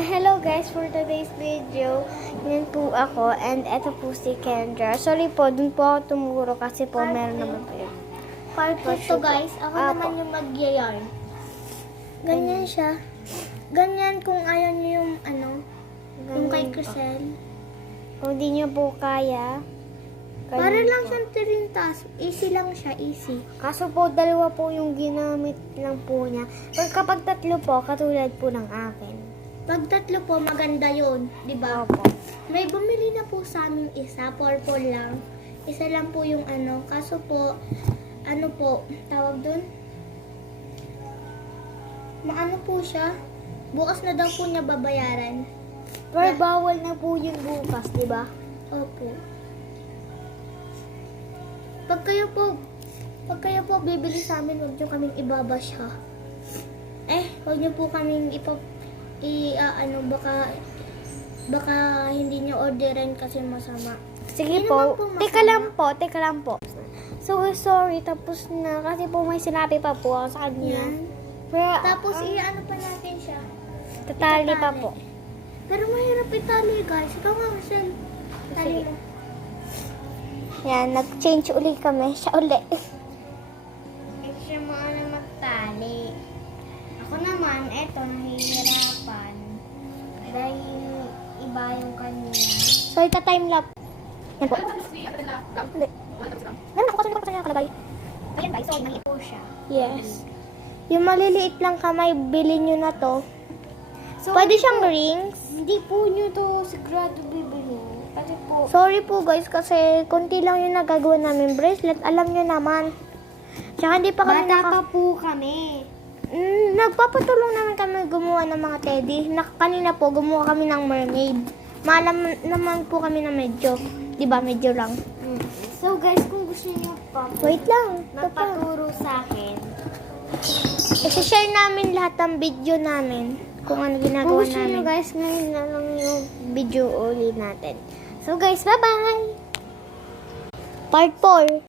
Hello guys, for today's video, yun po ako and eto po si Kendra. Sorry po, dun po ako tumuro kasi po meron naman po yun. Part 2 to guys, ako naman yung mag-yarn. Ganyan siya. Ganyan kung ayaw niyo yung yung kay Crisel. Kung di nyo po kaya, Para lang siyang tirintas. Easy lang siya, easy. kaso po dalawa po yung ginamit lang po niya. Or kapag tatlo po, katulad po ng akin. Pag tatlo po, maganda yun. Diba? Opo. May bumili na po sa amin isa, purple lang. Isa lang po yung kaso po, tawag dun? Maano po siya? Bukas na daw po niya babayaran. Pero bawal na po yung bukas, di ba? Opo. Pag kayo po bibili sa amin, huwag niyo kaming ibabash ha. Huwag niyo po kaming baka hindi niyo orderin kasi masama. Sige Hindi po. naman po Teka lang po. So, sorry, tapos na. Kasi po may sinabi pa po ako sa kanya. Yan. Pero, Tapos pa natin siya. tatali pa po. Pero mahirap itali guys. Ikaw nga, Michelle. Tali Sige. mo. Yan, nag-change uli kami. Siya uli. Siya maano magtali. Ako naman, nahihirapan. Dahil iba yung kanya. So, ita-timelapse. Yan po. Hindi. Yan ako kasi hindi ko sa kalagay. Ayan guys, so maliit po siya. Yes. Yung maliliit lang kamay, bilhin nyo na to. So, Pwede siyang rings. Hindi po nyo to sigurado bibili. Kasi po, Sorry po guys kasi konti lang yung nagagawa namin bracelet. Alam nyo naman. Tsaka hindi pa kami bata pa po kami. Nagpapatulong naman kami gumawa ng mga teddy. Kanina po gumawa kami ng mermaid. Maalam naman po kami na medyo. Diba medyo lang. So guys, kung gusto niyo pa Wait lang. Ito pa. magpaturo sa akin, I-share namin lahat ng video namin. Kung ano kung ginagawa gusto niyo namin. guys, ngayon na lang yung Video ulit natin. So guys, bye-bye! Part 4.